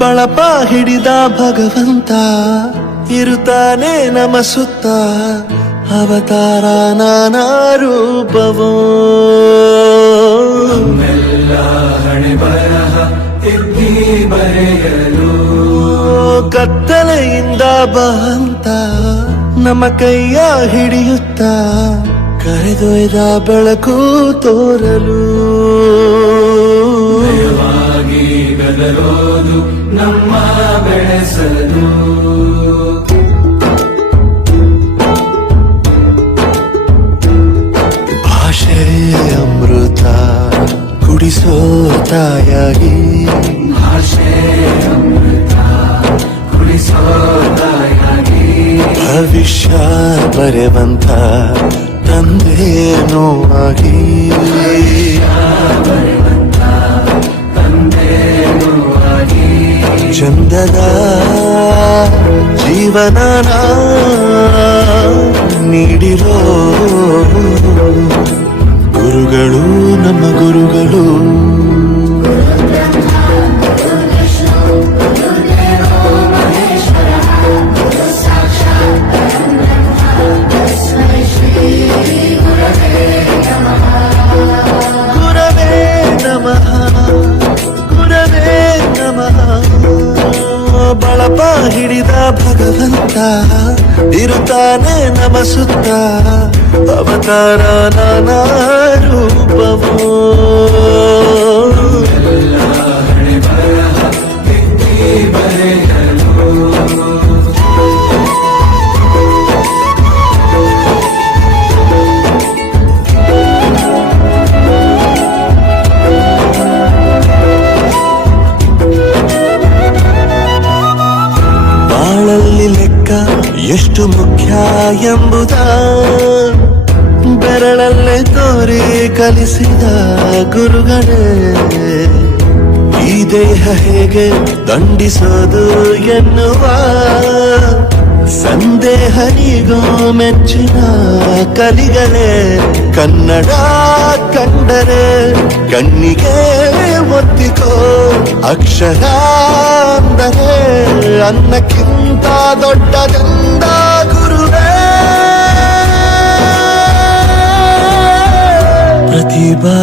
ಬಳಪ ಹಿಡಿದ ಭಗವಂತ ಇರುತ್ತಾನೆ ನಮ ಸುತ್ತ ಅವತಾರ ನಾನಾ ರೂಪವೋ ಹಣೆ ಬರಹ ತಿದ್ದಿ ಬರೆಯಲು ಕತ್ತಲೆಯಿಂದ ಬಂತ ನಮ್ಮ ಕೈಯ ಹಿಡಿಯುತ್ತ ಕರೆದೊಯ್ದ ಬೆಳಕು ತೋರಲು ಭಯವಾಗಿ ಗದರೋದು ನಮ್ಮ ಬೆಳೆಸಲು ಭಾಷೆ ಅಮೃತ ಕುಡಿಸೋ ತಾಯಾಗಿ ಭಾಷೆ ಅಮೃತ ಕುಡಿಸೋ ತಾಯಾಗಿ ಭವಿಷ್ಯ ಬರೆವಂತ ತಂದೇನೋ ಆಗಿ ತಂದೇನೂ ಆಗಿ ಚಂದದ ಜೀವನನ ನೀಡಿರೋ ಗುರುಗಳು ನಮ್ಮ ಗುರುಗಳು ಗುರವೇ ನಮಃ ಗುರವೇ ನಮಃ ಬಳಪ ಹಿಡಿದ ಭಗವಂತ ಇರುತ್ತಾನೆ ನಮ ಸುತ್ತ ಅವತಾರ ನಾನಾ ರೂಪವೋ ಹಣೆ ಬರಹ ತಿದ್ದಿ ಬರೆಯಲು ಬಾಳಲ್ಲಿ ಲೆಕ್ಕ ಎಷ್ಟು ಮುಖ್ಯ ಎಂಬುದ ಬೆರಳಲ್ಲೇ ತೋರಿ ಕಲಿಸಿದ ಗುರುಗಳೇ ಈ ದೇಹ ಹೇಗೆ ದಂಡಿಸೋದು ಎನ್ನುವ ಸಂದೇಹನಿಗೋ ಮೆಚ್ಚಿನ ಕಲಿಗಳೇ ಕನ್ನಡ ಕಂಡರೆ ಕಣ್ಣಿಗೆ ಒತ್ತಿಕೋ ಅಕ್ಷರ ಅಂದರೆ ಅನ್ನಕ್ಕಿಂತ ದೊಡ್ಡದೆಂದ ಗುರುವೇ ಪ್ರತಿಭಾ